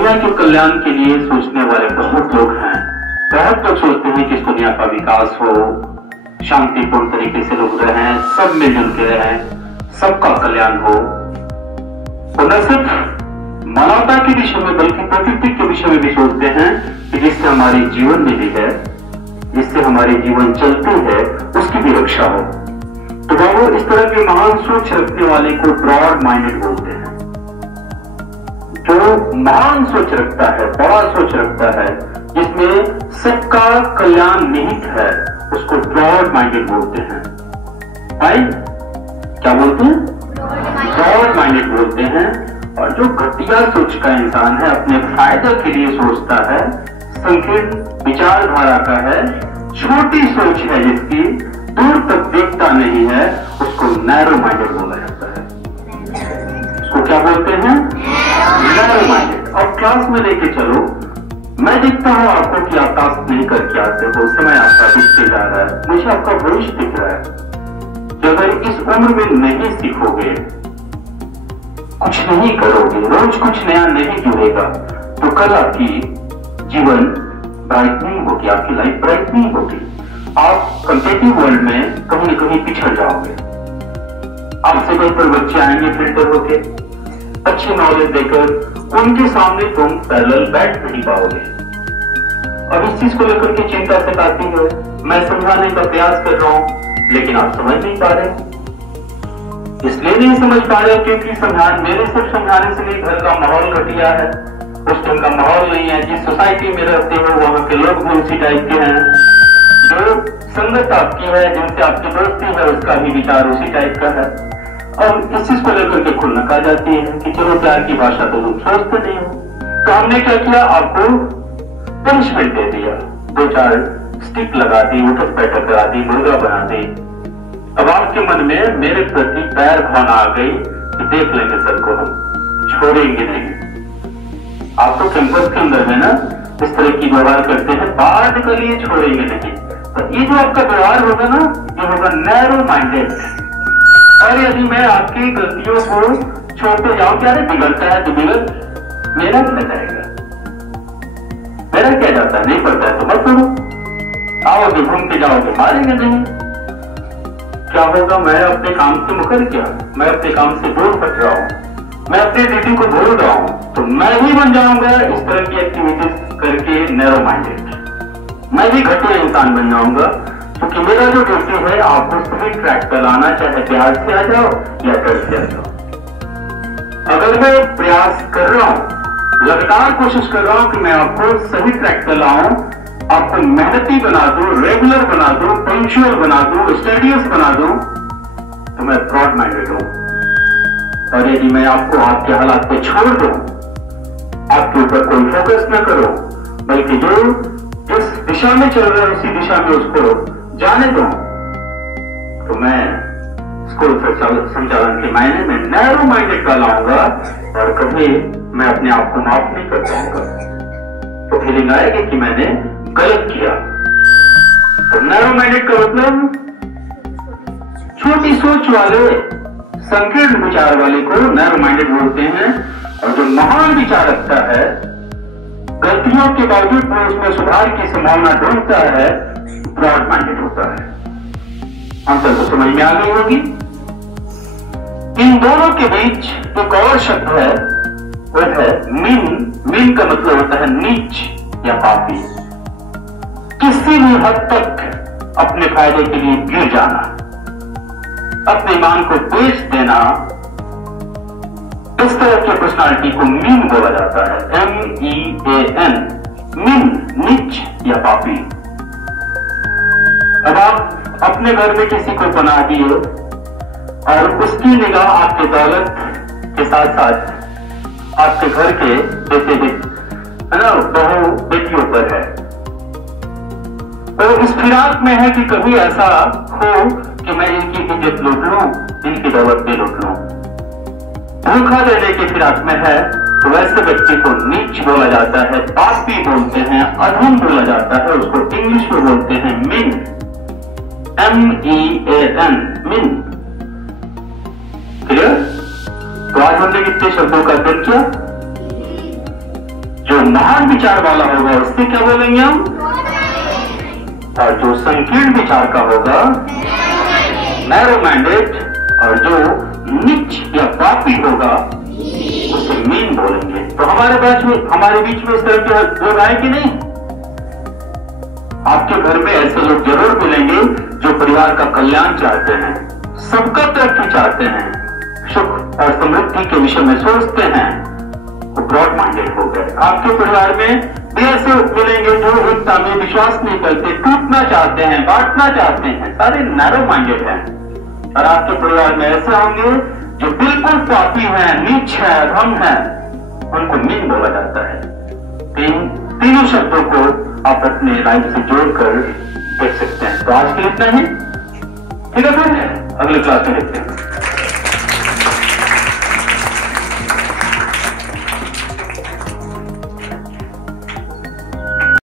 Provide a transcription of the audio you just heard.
दुनिया के कल्याण के लिए सोचने वाले बहुत लोग हैं। बहुत लोग सोचते हैं कि इस दुनिया का विकास हो, शांतिपूर्ण तरीके से लोग रहें, सब मिलजुल के रहें, सबका कल्याण हो। और न सिर्फ मानवता के विषय में बल्कि प्रकृति के विषय में भी सोचते हैं कि जिससे हमारे जीवन में भी है, जिससे हमारे जीवन चलते है, उसकी भी रक्षा हो। तो बाबू, इस तरह के महान सोच रखने वाले को ब्रॉड माइंडेड बोलते हैं। जो महान सोच रखता है, बड़ा सोच रखता है, जिसमें सबका कल्याण निहित है, उसको ब्रॉड माइंडेड बोलते हैं। भाई क्या बोलते हैं? ब्रॉड माइंडेड बोलते हैं। और जो घटिया सोच का इंसान है, अपने फायदे के लिए सोचता है, संकीर्ण विचारधारा का है, छोटी सोच है, जिसकी दूर तक देखता नहीं है, उसको नैरो माइंडेड बोला जाता है। उसको क्या बोलते हैं? Narrow minded. अब क्लास में लेके चलो, मैं देखता हूं आपको कि आप टास्क नहीं करके आते हो, समय आपका बीतते जा रहा है, मुझे आपका भविष्य दिख रहा है कि अगर इस उम्र में नहीं सीखोगे, कुछ नहीं करोगे, रोज कुछ नया नहीं जुड़ेगा, तो कल आपकी जीवन ब्राइट नहीं होगी, आपकी लाइफ ब्राइट नहीं होगी। आप कॉम्पिटिटिव वर्ल्ड में कहीं न कहीं पिछड़ जाओगे। आपसे बेहतर बच्चे आएंगे फिल्टर होके, अच्छी नॉलेज देकर, उनके सामने तुम पैरेलल बैठ नहीं पाओगे। अब इस चीज को लेकर के चिंता सताती है। मैं समझाने का प्रयास कर रहा हूं, लेकिन आप समझ नहीं पा रहे। इसलिए नहीं समझ पा रहे क्योंकि मेरे सिर्फ समझाने से नहीं, घर का माहौल घटिया है, उस ढंग का माहौल नहीं है। जिस सोसाइटी में रहते हो वहां के लोग भी उसी टाइप के हैं, जो संगत आपकी है, जिनसे आपकी दोस्ती है, उसका भी विचार उसी टाइप का है। और इस चीज को लेकर के खुन्नक आ जाती है कि चलो प्यार की भाषा तो तुम सोचते नहीं हो। तो हमने क्या किया, आपको पनिशमेंट दे दिया, 2-4 स्टिक लगा दी, उठक बैठक करा दी, मुर्गा बना दी। अब आपके मन में मेरे प्रति पैर भावना आ गई कि देख लेंगे सर को, हम छोड़ेंगे नहीं। आप तो कैंपस के अंदर है ना, इस तरह की व्यवहार करते हैं, बाद के लिए छोड़ेंगे नहीं। तो ये जो आपका व्यवहार होगा ना, ये होगा नैरो माइंडेड। और यदि मैं आपकी गलतियों को छोड़ते जाऊं, क्या बिगड़ता है तो बिगड़, मेरा क्या जाएगा, मेरा क्या जाता है, नहीं पड़ता है तो मत करो, आओगे घूम के जाओगे, मारेंगे नहीं। क्या होगा, मैं अपने काम से मुकर गया, मैं अपने काम से दूर हट रहा हूं, मैं अपनी ड्यूटी को भूल रहा हूं, तो मैं भी बन जाऊंगा इस तरह की एक्टिविटीज करके नैरो माइंडेड। मैं भी घटिया इंसान बन जाऊंगा, क्योंकि मेरा जो ड्यूटी है आपको सही ट्रैक पर लाना, चाहे प्यार से आ जाओ या डर से आ जाओ। अगर मैं प्रयास कर रहा हूं, लगातार कोशिश कर रहा हूं कि मैं आपको सही ट्रैक पर लाऊं, आपको मेहनती बना दूं, रेगुलर बना दूं, पंक्चुअल बना दूं, स्टडियस बना दूं, तो मैं ब्रॉड माइंडेड हूं। और यदि मैं आपको आपके हालात पे छोड़ दूं, आपके ऊपर कोई फोकस न करो, बल्कि जो जिस दिशा में चल रहा है उसी दिशा में उसको जाने दो, तो मैं स्कूल संचालन के मायने में नैरो माइंडेड का लाऊंगा और कभी मैं अपने आप को माफ नहीं कर पाऊंगा। तो फीलिंग आएगी कि मैंने गलत किया। तो नैरो माइंडेड का मतलब छोटी सोच वाले, संकीर्ण विचार वाले को नैरो माइंडेड बोलते हैं। और जो महान विचार रखता है, गलतियों के बावजूद भी उसमें सुधार की संभावना ढूंढता है, ब्रॉड माइंडेड होता है। हम सबको समझ में आ गई होगी। इन दोनों के बीच एक और शब्द है, वो है मीन। मीन का मतलब होता है नीच या पापी। किसी भी हद तक अपने फायदे के लिए गिर जाना, अपने ईमान को बेच देना, इस तरह की पर्सनालिटी को मीन बोला जाता है। MEAN, मीन, नीच या पापी। अब आप अपने घर में किसी को बना दिए और उसकी निगाह आपके दौलत के साथ साथ आपके घर के बेटे है ना, बहू बेटियों पर है। तो इस फिराक में है कि कभी ऐसा हो कि मैं इनकी इज्जत लूट लूं, इनकी दौलत भी लूट लूं। धोखा देने के फिराक में है, तो वैसे व्यक्ति को नीच बोला जाता है, पापी बोलते हैं, अधम बोला जाता है। उसको इंग्लिश में बोलते हैं मीन, MEAN, मीन। क्लियर? तो आज हमने कितने शब्दों का अध्ययन किया? महान विचार वाला होगा उससे क्या बोलेंगे हम? और जो संकीर्ण विचार का होगा नैरो माइंडेड, और जो नीच या पापी होगा उसे मीन बोलेंगे। तो हमारे बीच में इस तरह के लोग आए कि नहीं? आपके घर में ऐसे लोग जरूर मिलेंगे जो परिवार का कल्याण चाहते हैं, सबका तरक्की चाहते हैं, सुख और समृद्धि के विषय में सोचते हैं, वो ब्रॉड माइंडेड हो गए। आपके परिवार में भी ऐसे मिलेंगे जो एकता में विश्वास नहीं करते, टूटना चाहते हैं, बांटना चाहते हैं, सारे नैरो माइंडेड हैं। और आपके परिवार में ऐसे होंगे जो बिल्कुल पापी हैं, नीच है, अधम है, उनको मीन बोला जाता है। तीनों शब्दों को आप अपने लाइफ से जोड़कर देख सकते हैं। तो आज के लिए इतना ही, ठीक है फिर अगले क्लास में देखते हैं।